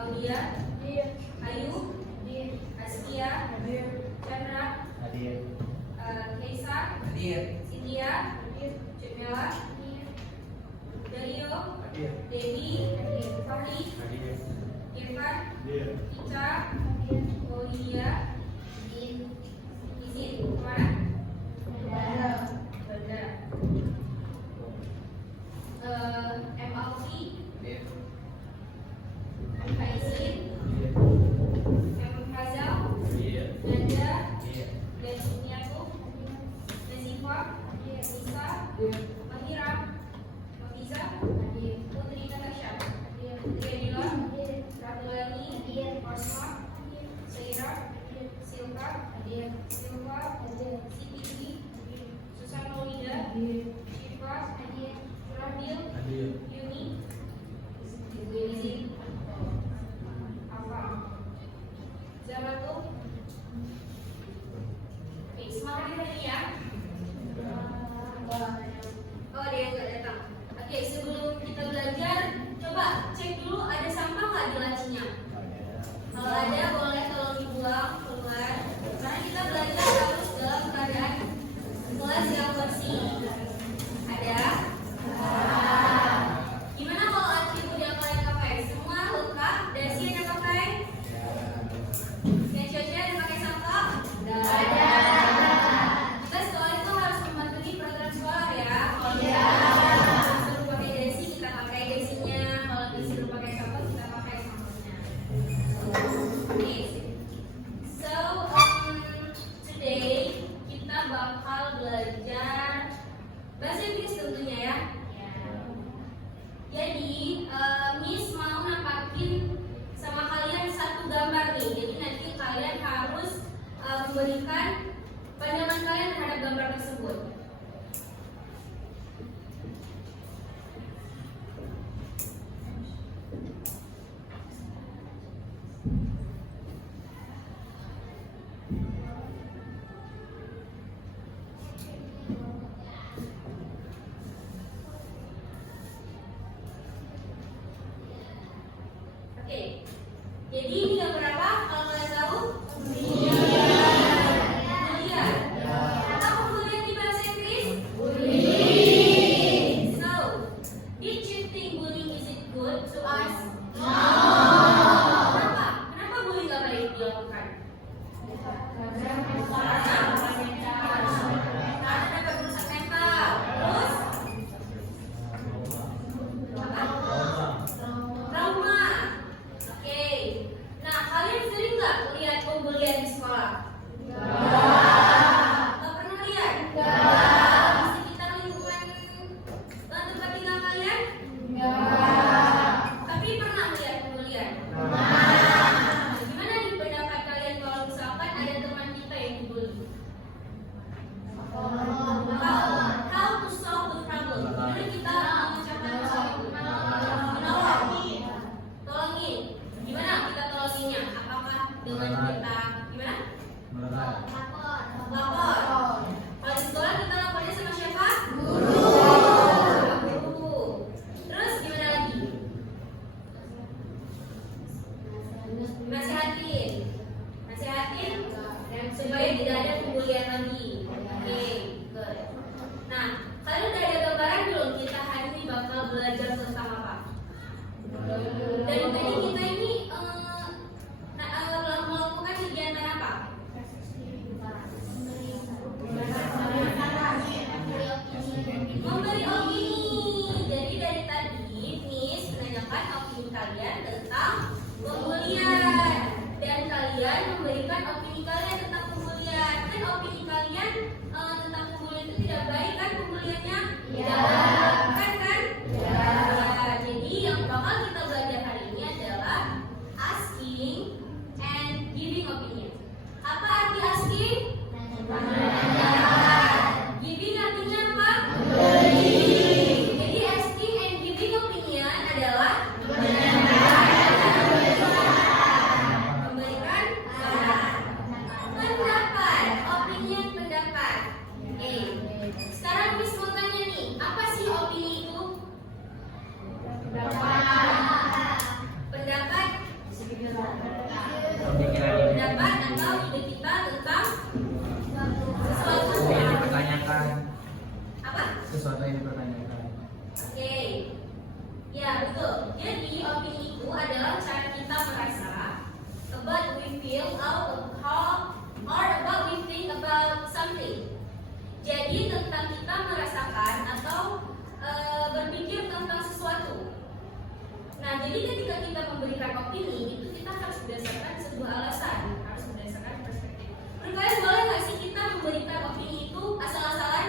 Audia, Ayu, Askia, Chandra, Keisa, Cynthia, Cemela, Dario, Dewi, Fahri, Irfan, Ica, Aulia, Izin, kemana? Bandara. MAUI, Kaisin, Hazal, Nanda, dan Suniaku, Nazifa, Nisa, Mahira, Mafiza, Putri Natasha, Putri Adila, Ratulani, Osma, Saira, Silka, Siti, Susan Maulida, Syifa, Radil, Yuni, Izin, Apa, Zamatul. Oke, semangat hari ini ya. Oh, dia nggak datang. Oke, sebelum kita belajar, coba cek dulu ada sampah nggak di lacinya. Kalau ada, boleh tolong dibuang keluar. Karena kita belajar harus dalam keadaan kelas yang bersih. Ada? Gimana kalau atribut yang kalian pakai? Semua lengkap? Dasi ada pakai? Dan Coca ada pakai sampah? Ada. Kita sekolah itu harus mematuhi peraturan sekolah ya. Kalau disuruh pakai dasi, kita pakai dasinya. Kalau disuruh pakai sampah, kita pakai sampahnya. Okay. So today kita bakal belajar bahasa Inggris tentunya ya. Jadi Miss mau nampakin sama kalian satu gambar nih. Jadi nanti kalian harus memberikan pandangan kalian terhadap gambar tersebut. Oke, jadi ini gambar apa? Kalau kalian tahu? Bulia. Atau kemudian di bahasa Inggris? Bullying. So, did you think bullying is it good to us? No. Kenapa? Kenapa bullying gak baik dilakukan? Karena dapat merusak mental. Terus? Apa? Trauma. Oke. pendapat atau ide kita tentang sesuatu yang dipertanyakan. apa? Sesuatu yang dipertanyakan. Oke. Ya, betul. Jadi opini itu adalah cara kita merasa about we feel or about we think about something. Jadi tentang kita merasakan atau berpikir tentang sesuatu. Nah, jadi ketika kita memberikan opini itu kita harus berdasarkan sebuah alasan, harus berdasarkan perspektif. Menurut kalian boleh nggak sih kita memberikan opini itu asal-asalan?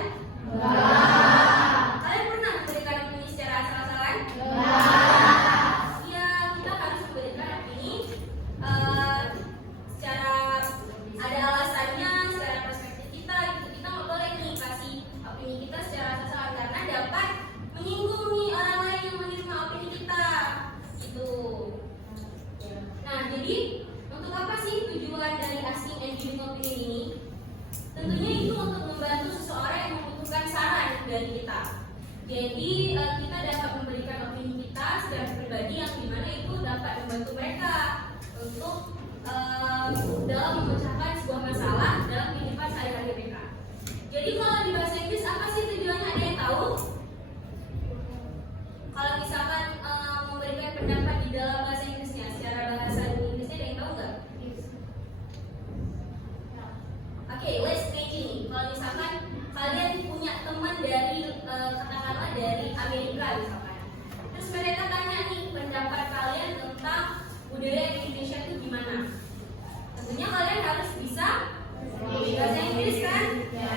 Kalian pernah memberikan opini secara asal-asalan? Ya, kita harus memberikan opini secara ada alasannya, secara perspektif kita. Gitu. Kita nggak boleh nih kasih opini kita secara asal-asalan karena dapat menyinggung nih orang lain yang menerima opini kita. Gitu. Nah, jadi untuk apa sih tujuan dari asking and giving opinion ini? Tentunya itu untuk membantu seseorang yang membutuhkan saran dari kita. Jadi kita dapat memberikan opini kita secara pribadi yang dimana itu dapat membantu mereka untuk dalam memecahkan sebuah masalah dalam kehidupan sehari-hari mereka. Jadi kalau di bahasa Inggris apa sih tujuannya? Ada yang tahu? Kalau misalkan memberikan pendapat di dalam bahasa Inggrisnya, secara bahasa Inggrisnya ada yang tahu nggak? Oke, let's imagine nih. Kalau misalkan kalian punya teman dari katakanlah dari Amerika misalkan, terus mereka tanya nih pendapat kalian tentang budaya Indonesia itu gimana? Tentunya kalian harus bisa bahasa Inggris kan? Ya.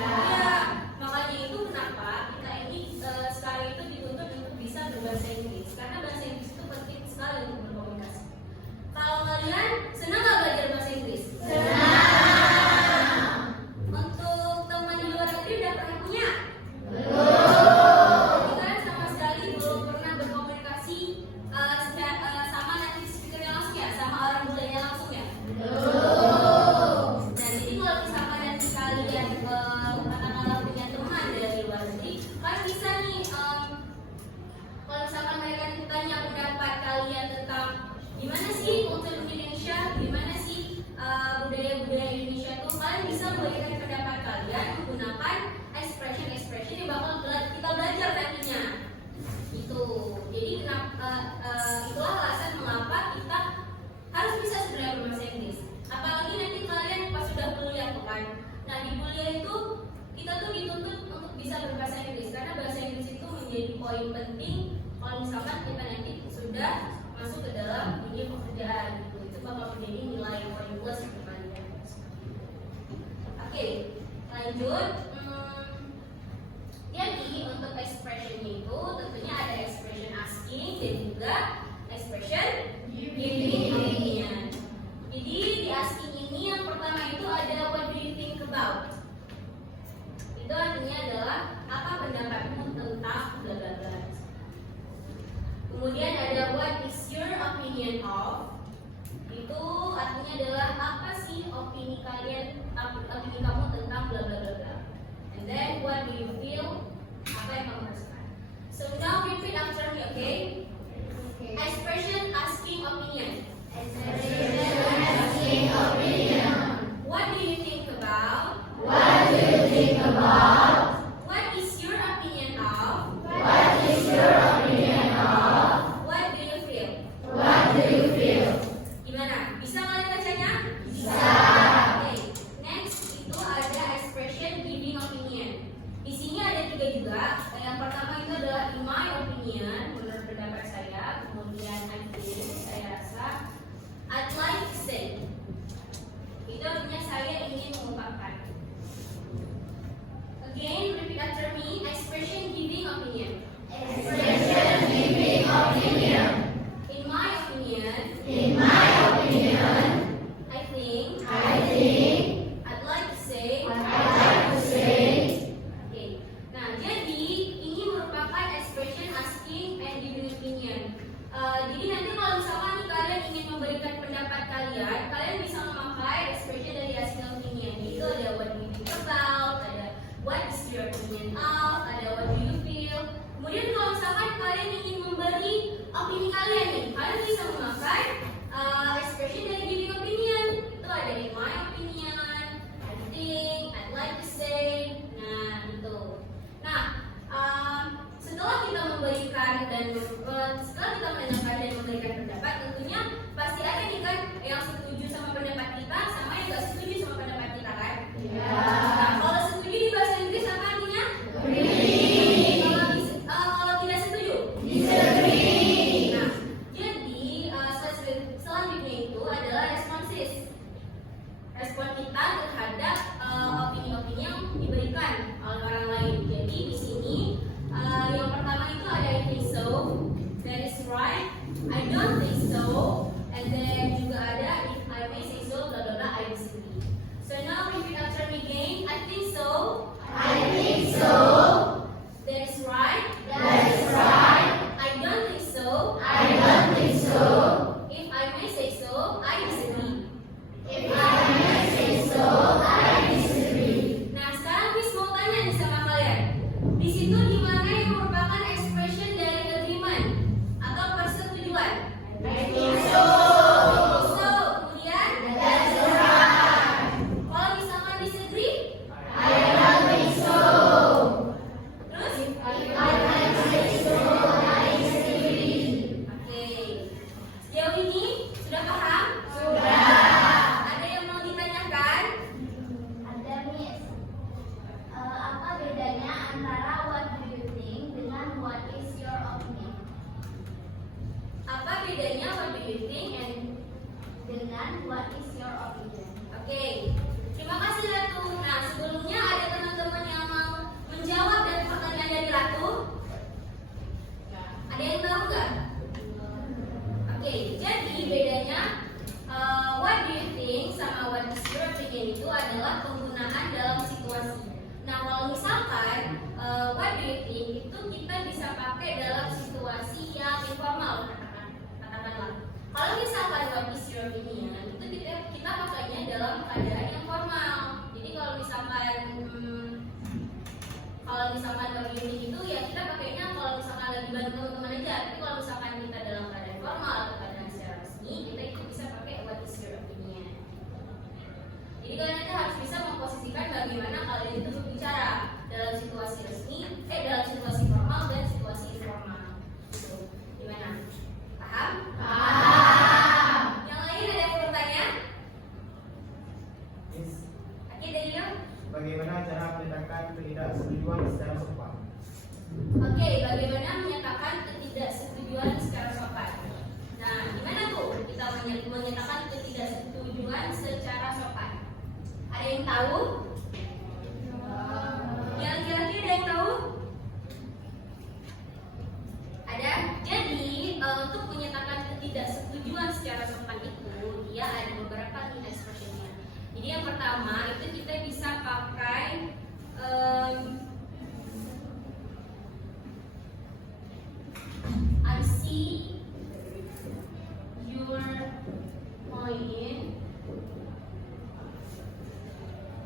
Makanya itu kenapa kita ini sekarang itu dituntut untuk bisa berbahasa Inggris, karena bahasa Inggris itu penting sekali untuk berkomunikasi. Kalau kalian senang nggak belajar bahasa Inggris? Senang. Untuk teman di luar negeri udah pernah punya? Belum. Jadi kalian sama sekali belum pernah berkomunikasi sama native speaker yang langsung ya, sama orang budaya langsung ya? Belum. Nah, jadi kalau misalkan nanti kalian katakanlah punya teman dari luar negeri, kalian bisa nih kalau misalkan mereka ditanya pendapat kalian tentang gimana sih kultur Indonesia, gimana sih budaya-budaya Indonesia itu, kalian bisa memberikan pendapat kalian menggunakan expression yang bakal kita belajar nantinya. Itu. Jadi itulah alasan mengapa kita harus bisa sebenarnya berbahasa Inggris. Apalagi nanti kalian pas sudah kuliah kan. Nah, di kuliah itu kita tuh dituntut untuk bisa berbahasa Inggris karena bahasa Inggris itu menjadi poin penting kalau misalkan kita nanti sudah masuk ke dalam dunia pekerjaan gitu. Itu bakal menjadi nilai poin plus ke depannya. Oke, lanjut. Jadi untuk expressionnya itu tentunya ada expression asking dan juga expression giving opinion. Jadi di asking ini yang pertama itu ada what do you think about? Itu artinya adalah apa pendapatmu tentang bla bla bla. Kemudian ada what is your opinion of? Itu artinya adalah apa sih opini kalian, opini kamu tentang bla bla bla bla. And then what do you feel? Apa yang kamu rasakan? So now repeat after me, okay? Expression asking opinion. Expression asking opinion. What do you think about? What do you think about? What is your opinion of? What is your opinion of? What do you feel? What do you feel? Gimana? Bisa kalian bacanya? Bisa. Okay. Next itu ada expression giving opinion. Di sini ada 3 juga. Yang pertama itu adalah in my opinion, menurut pendapat saya. Kemudian I think, saya rasa. I'd like to say. Itu artinya saya ingin mengungkapkan. Again, repeat after me. Expression giving opinion. Expression giving opinion. In my opinion. In my opinion. I think. I'd like to say. Okay. Nah, jadi ini merupakan expression asking and giving opinion. Jadi nanti kalau misalkan Sudah paham? Ada yang mau ditanyakan? Ada, Miss. Apa bedanya antara what do you think dengan what is your opinion? Apa bedanya what do you think and Dengan what is your opinion? Oke, terima kasih Ratu. Nah, sebelumnya ada teman-teman yang mau menjawab dari pertanyaan dari Ratu? Ada yang tahu nggak? Oke, jadi bedanya what do you think sama what is your opinion itu adalah penggunaan dalam situasi. Nah, kalau misalkan what do you think itu kita bisa pakai dalam situasi yang informal, katakanlah. Kalau misalkan what is your opinion itu kita pakainya dalam keadaan yang formal. Jadi kalau misalkan what do you think itu ya kita pakainya kalau misalkan lagi bantu teman-teman aja. Tapi kalau misalkan kita dalam keadaan formal atau keadaan secara resmi, kita itu bisa pakai what is your opinion. Jadi kalian itu harus bisa memposisikan bagaimana kalian itu berbicara dalam situasi resmi, dalam situasi formal dan situasi informal. Gitu. Gimana? Paham? Yang lain ada yang bertanya? Miss, Oke, Daniel. bagaimana cara menyatakan ketidaksetujuan secara sopan? Oke, bagaimana menyatakan ketidaksetujuan secara sopan? Nah, gimana tuh kita menyatakan ketidaksetujuan secara sopan? Ada yang tahu? Yang kira-kira ada yang tahu? Ada. Jadi untuk menyatakan ketidaksetujuan secara sopan itu dia ada beberapa nih expressionnya. Jadi yang pertama itu kita bisa pakai I see your point,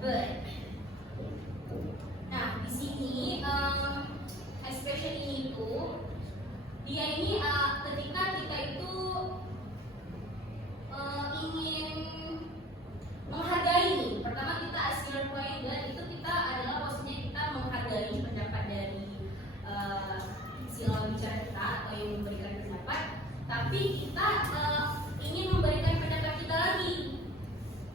but. Nah, di sini expression ini itu dia ini ketika kita itu ingin menghargai nih. Pertama kita ask your point dan itu kita adalah maksudnya kita menghargai pendapat dari si lawan bicara kita atau yang memberikan pendapat, tapi kita ingin memberikan pendapat kita lagi.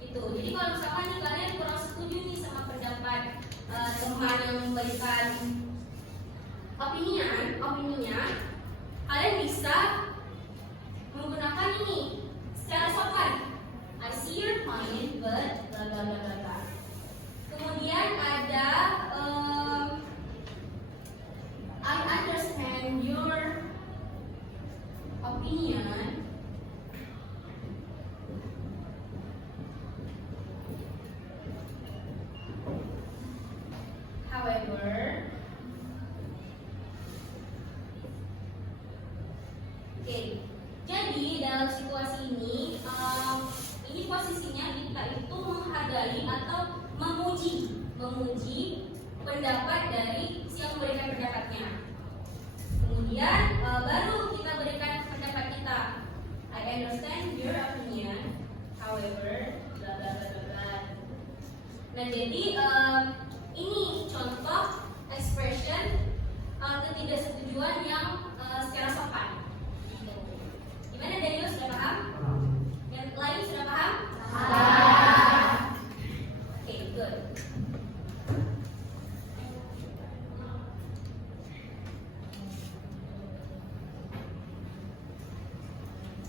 Itu. Jadi kalau misalkan nih kalian kurang setuju nih sama pendapat teman yang memberikan opininya, kalian bisa menggunakan ini secara sopan. I see your point, but bla bla bla bla bla. Kemudian ada I understand your opinion. However, oke. Jadi dalam situasi ini posisinya kita itu menghargai atau memuji pendapat dari si yang memberikan pendapatnya. Kemudian baru kita berikan pendapat kita. I understand your opinion, however, bla bla bla bla bla. Nah jadi ini contoh expression ketidaksetujuan yang secara sopan. Gimana Daniel, sudah paham? Yang lain sudah paham? Oke, good.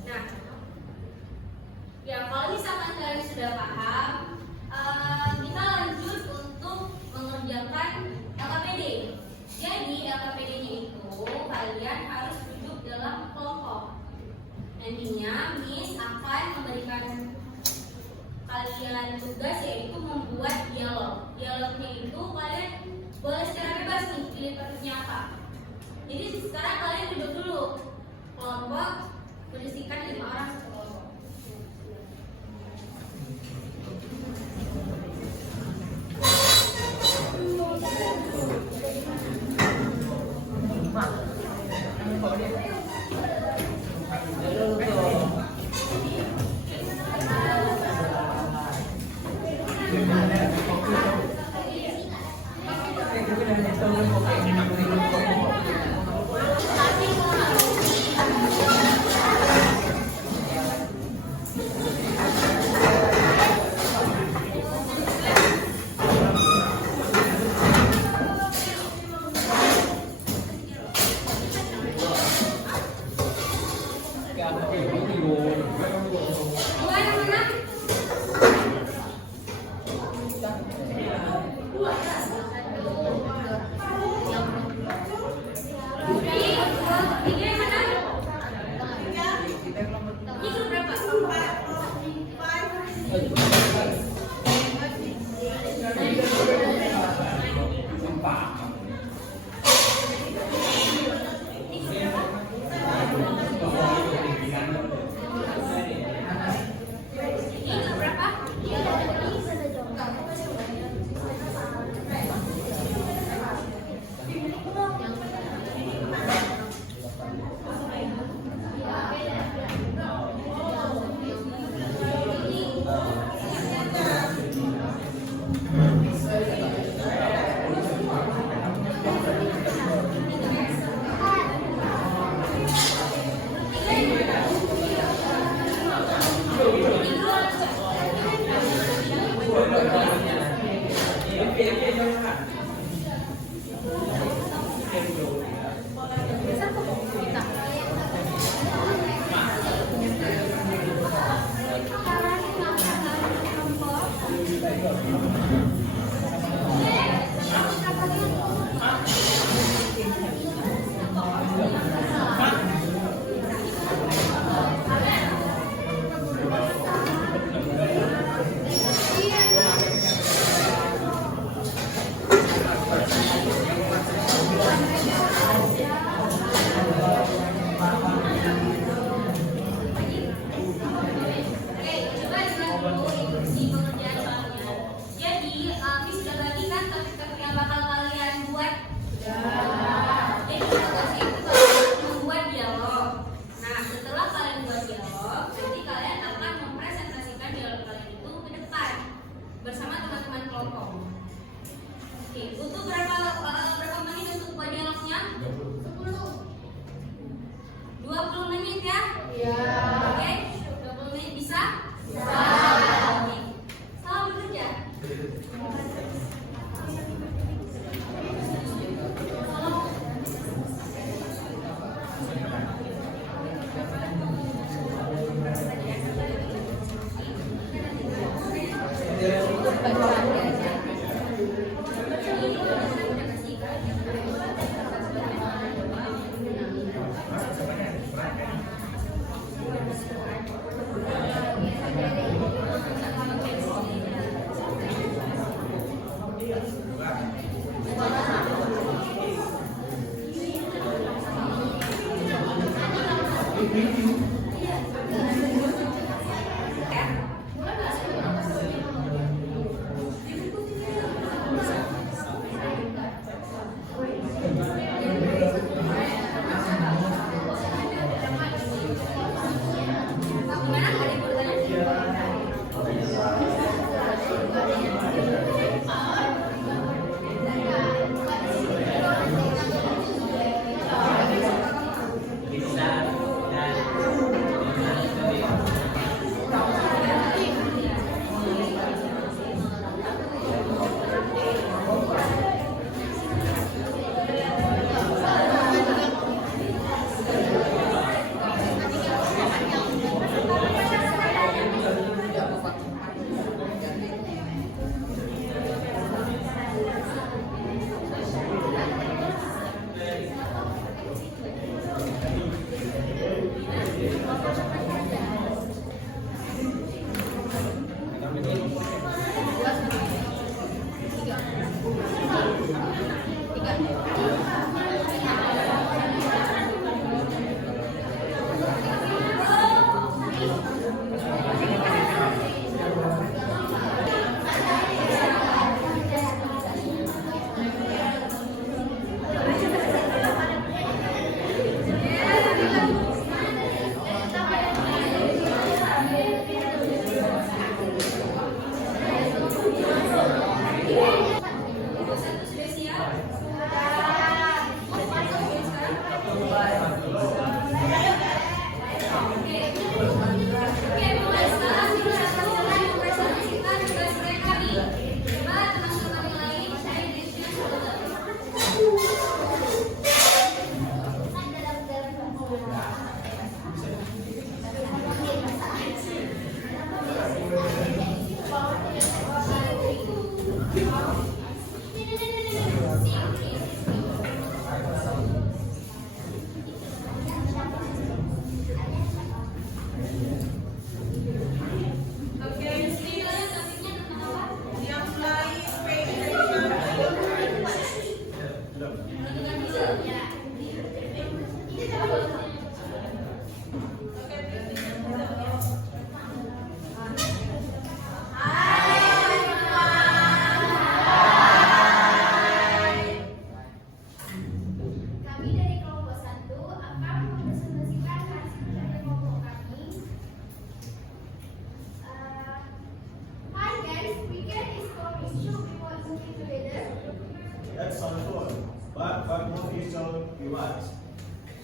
Nah, ya kalau misalkan kalian sudah paham, kita lanjut untuk mengerjakan LKPD. Jadi LKPD-nya itu kalian harus duduk dalam kelompok. Nantinya Miss akan memberikan kalian tugas yaitu membuat dialog. Dialognya itu kalian boleh secara bebas nih pilih topiknya apa. Jadi sekarang kalian duduk dulu kelompok, berisikan 5 orang satu kelompok.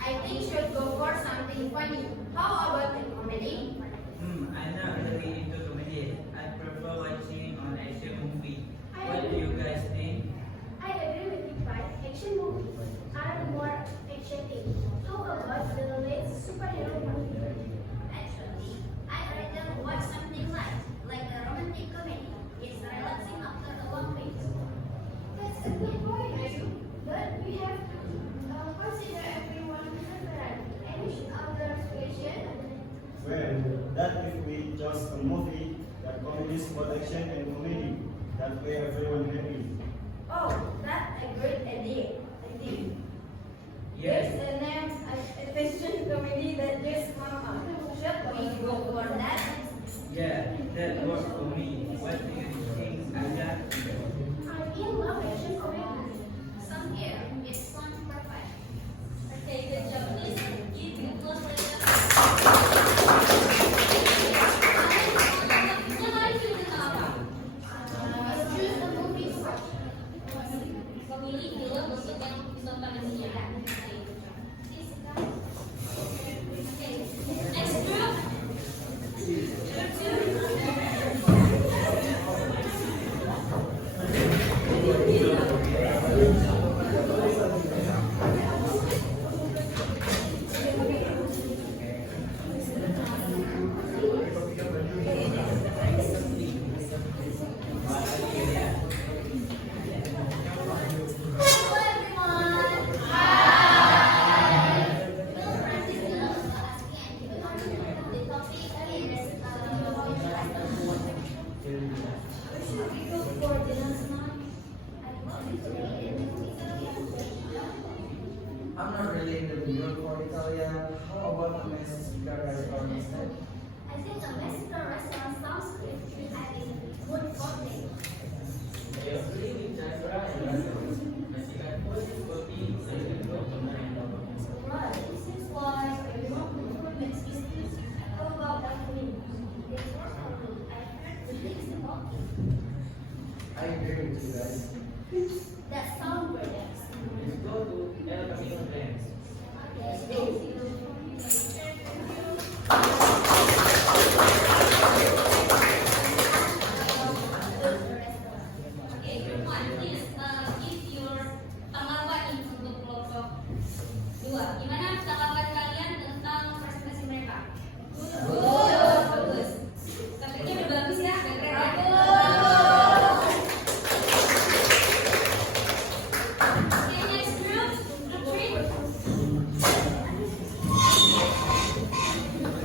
I think should go for something funny. How about a comedy? I'm not really into comedy. I prefer watching on action movie. What do you guys think? I agree with you, but action movies are more action-y. How about the latest superhero movie? Actually, I rather watch something like a romantic comedy. It's relaxing after a long week. That's a good point, but we have to consider everyone's preference. Any other suggestion? Well, that if we just a movie that combines protection and comedy, that way everyone happy. Oh, that's a great idea. Yes. There's a name, a Christian comedy that just come up. Should we go for that? Yeah, that works for me. What do you think, Ada? I love action comedy. Some here, it's fun for fun. Okay, good job. Please give me a close like Choose the movie first. Memilih film untuk yang ditonton nantinya. Next group. Group 2. I think the Mexican restaurant sounds good if having good cocktail. I agree with Chandra and Russell. Mexican food is protein, so you can go to Manila. Right, it seems like everyone who makes business. How about alcohol? They force alcohol. I heard the things about it. I agree with you guys. That sounds very nice. Let's go to El Camino Trends. Yes, thank you. Oke, group one, please give your tanggapan nih untuk kelompok dua. Gimana tanggapan kalian tentang presentasi mereka? Bagus. Topiknya udah bagus ya, udah keren ya? Oke, next group, group three.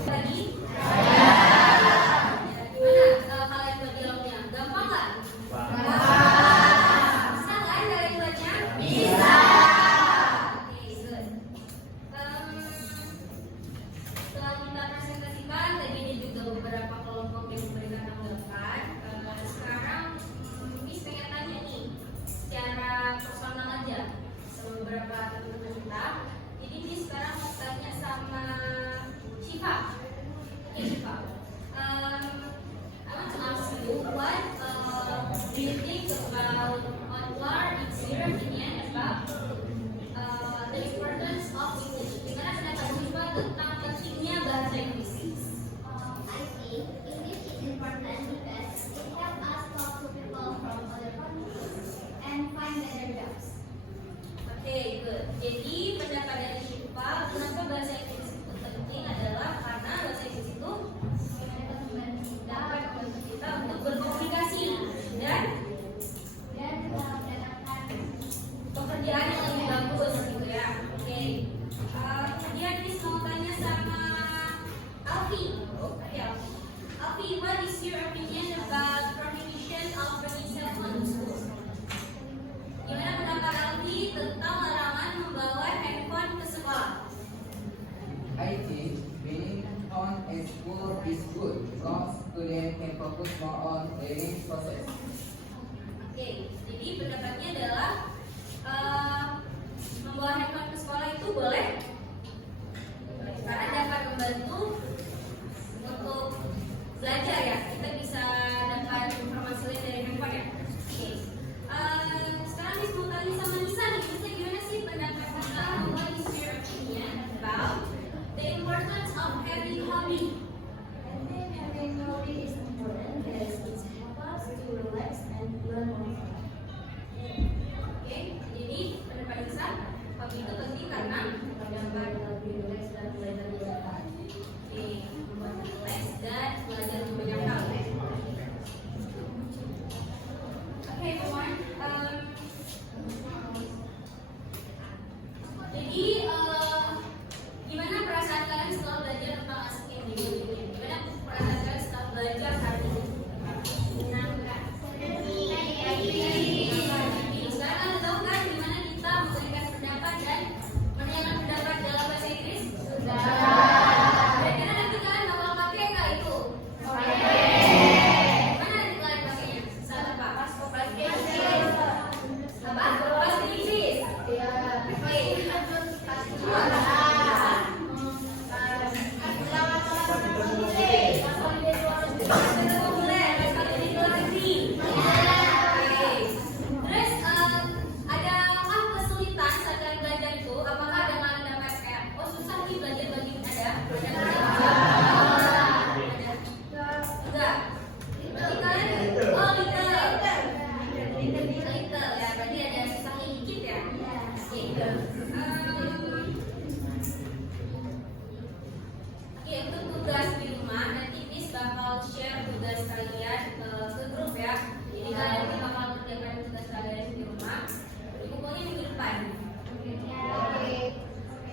Lagi? Gimana kalian buat dialognya? Gampang nggak? Bisa nggak kalian buatnya? Bisa. Oke, good. Setelah kita presentasikan, tadi ada juga beberapa kelompok yang memberikan tanggapan. Sekarang Miss pengen tanya nih, secara personal aja sama beberapa teman-teman kita. Jadi Miss sekarang mau tanya sama Shiva. Ya Shiva. I want to ask you what do you think about Anwar? It's your opinion about the importance of English. Gimana pendapat Shiva tentang pentingnya bahasa Inggris? I think English is important because it helps us talk to people from other countries and find better jobs. Oke, good. Jadi pendapat dari Shiva, kenapa bahasa Inggris itu penting adalah karena bahasa Inggris itu dapat membantu kita untuk berkomunikasi dan Dan mendapatkan pekerjaan yang lebih bagus gitu ya. Oke. Kemudian Miss mau tanya sama Alfi. Ya. Alfi, what is your opinion about prohibition of bringing cell phone to school? Gimana pendapat Alfi tentang larangan membawa handphone ke sekolah? I think being on a school is good because students can focus more on learning process. Oke, jadi pendapatnya adalah membawa handphone ke sekolah itu boleh karena dapat membantu untuk belajar ya. Kita bisa dapat informasi lain dari handphone ya. Oke. Sekarang Miss mau tanya sama Nisa nih. Nisa, gimana sih pendapat tentang what is your opinion about the importance of having hobby? I think having hobby is important because it helps us to relax and learn more. Oke, jadi pendapat Nisa, hobby itu penting karena dapat lebih relax dan belajar lebih banyak. Oke, membuat relax dan belajar lebih banyak hal. Oke, everyone. Jadi gimana perasaan kalian setelah belajar tentang aspek individu? Gimana perasaan kalian setelah belajar hari ini? Senang nggak? Sekarang kalian tahu kan gimana kita memberikan pendapat dan menanyakan pendapat dalam bahasa Inggris? Sudah. Kira-kira nanti kalian bakal pakai nggak itu? Gimana nanti kalian pakainya? Saat apa? Pas apa? Pas krisis. Oke. Oke, untuk tugas di rumah nanti Miss bakal share tugas kalian ke grup ya. Jadi kalian nanti bakal mengerjakan tugas kalian di rumah. Dikumpulnya minggu depan.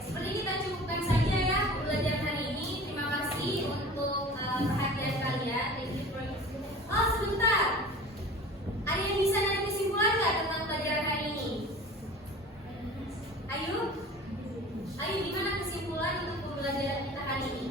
Seperti kita cukupkan saja ya belajar hari ini. Terima kasih untuk perhatian kalian. Thank you for. Oh sebentar, ada yang bisa narik kesimpulan nggak tentang pelajaran hari ini? Ayo, gimana kesimpulan untuk pembelajaran kita hari ini?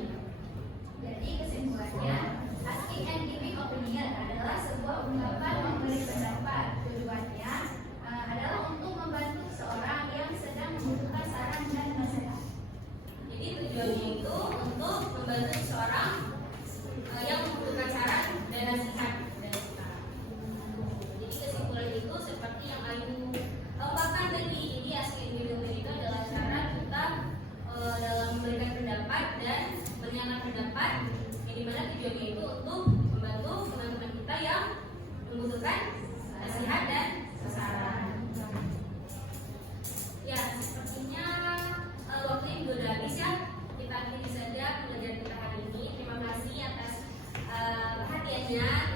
kalian